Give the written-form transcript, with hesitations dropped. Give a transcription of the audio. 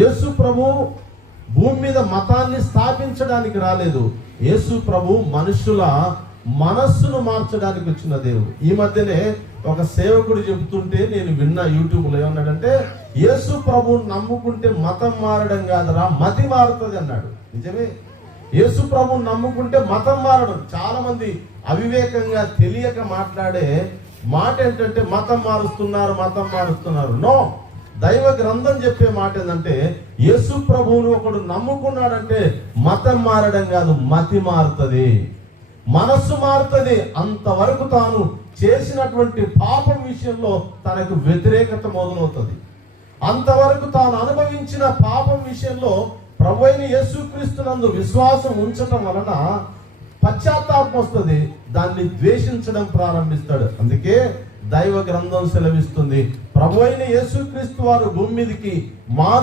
యేసు ప్రభు భూమి మీద మతాన్ని స్థాపించడానికి రాలేదు. యేసు ప్రభు మనుషుల మనస్సును మార్చడానికి వచ్చిన దేవుడు. ఈ మధ్యనే ఒక సేవకుడు చెబుతుంటే నేను విన్నా యూట్యూబ్లో, ఏమన్నాడంటే యేసు ప్రభు నమ్ముకుంటే మతం మారడం కాదురా, మతి మారుతుంది అన్నాడు. నిజమే, యేసు ప్రభు నమ్ముకుంటే మతం మారడం. చాలా మంది అవివేకంగా తెలియక మాట్లాడే మాట ఏంటంటే మతం మారుస్తున్నారు. నో, దైవ గ్రంథం చెప్పే మాట ఏంటంటే యేసు ప్రభువును ఒకడు నమ్ముకున్నాడంటే మతం మారడం కాదు, మతి మారుతుంది, మనస్సు మారుతుంది. అంతవరకు తాను చేసినటువంటి పాపం విషయంలో తనకు వ్యతిరేకత మొదలవుతుంది. అంతవరకు తాను అనుభవించిన పాపం విషయంలో ప్రభువైన యేసుక్రీస్తునందు విశ్వాసం ఉంచటం వలన పశ్చాత్తాపం వస్తుంది, దాన్ని ద్వేషించడం ప్రారంభిస్తాడు. అందుకే దైవ గ్రంథం సెలవిస్తుంది, ప్రభువైన యేసుక్రీస్తు వారు భూమి మీదకి